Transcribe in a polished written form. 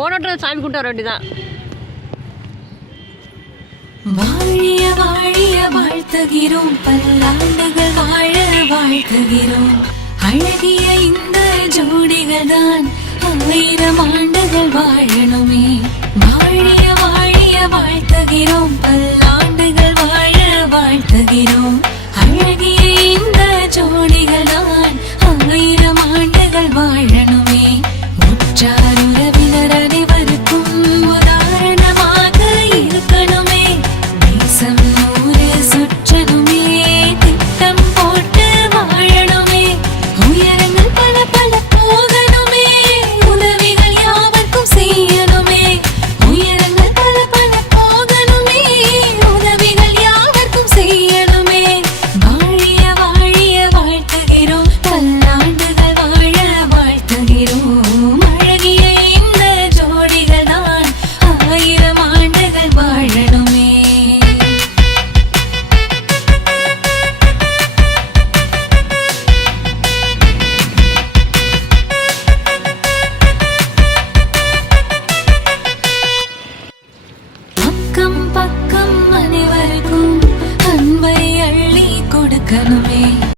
போனோட்டு சாமி கூட்ட வர வேண்டியதான். வாழிய வாழிய வாழ்த்துகிறோம், பல்லாண்டுகள் வாழ வாழ்த்துகிறோம். அழகிய இந்த ஜோடிகள் தான் 1000 ஆண்டுகள் வாழணுமே. வாழிய வாழிய வாழ்த்துகிறோம், பல்லாண்டுகள் வாழ வாழ்த்துகிறோம்.